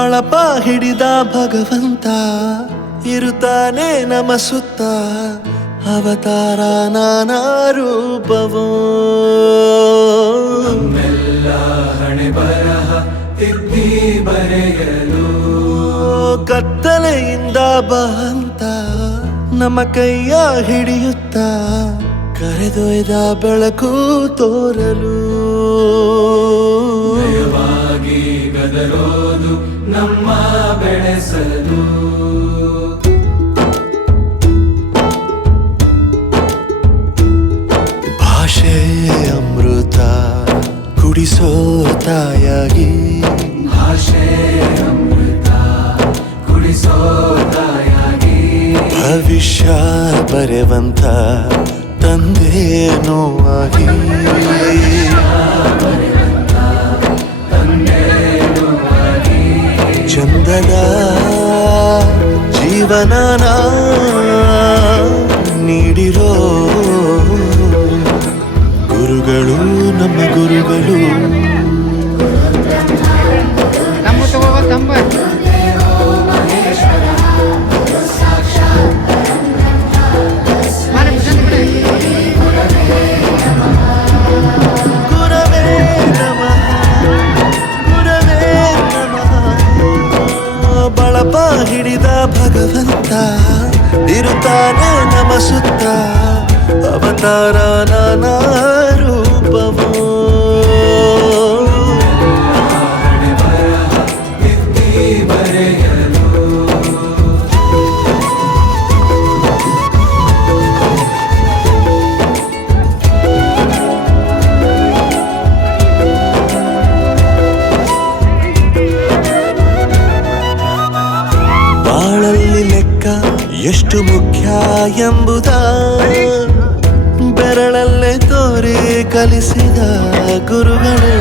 ಬಳಪ ಹಿಡಿದ ಭಗವಂತ ಇರುತ್ತಾನೆ ನಮ ಸುತ್ತ ಅವತಾರ ನಾನಾ ರೂಪವೋ ನಮ್ಮೆಲ್ಲ ಹಣೆ ಬರಹ ತಿದ್ದಿ ಬರೆಯಲು ಕತ್ತಲೆಯಿಂದ ಬಂತ ನಮ್ಮ ಕೈಯ ಹಿಡಿಯುತ್ತ ಕರೆದೊಯ್ದ ಬೆಳಕು ತೋರಲು ನಯವಾಗಿ ಗದರೋದು ನಮ್ಮ ಬೆಳೆಸಲು ಭಾಷೆ ಅಮೃತ ಕುಡಿಸೋ ತಾಯಾಗಿ ಭಾಷೆ ಅಮೃತ ಕುಡಿಸೋ ತಾಯಾಗಿ ಭವಿಷ್ಯ ಬರೆವಂತ ತಂದೇನೋ ಆಗಿ ಚಂದದ ಜೀವನನ ನೀಡಿರೋ ಗುರುಗಳು ನಮ್ಮ ಗುರುಗಳು ಗುರವೇ ನಮಃ ಗುರವೇ ನಮಃ ಬಳಪ ಹಿಡಿದ ಭಗವಂತ ಇರುತ್ತಾನೆ ನಮ ಸುತ್ತ ಅವತಾರ ನಾನಾ ರೂಪವೋ ಹಣೆ ಬರಹ ತಿದ್ದಿ ಬರೆಯಲು ಬಾಳಲ್ಲಿ ಲೆಕ್ಕ ಎಷ್ಟು ಮುಖ್ಯ ಎಂಬುದ ಬೆರಳಲ್ಲೇ ತೋರಿ ಕಲಿಸಿದ ಗುರುಗಳು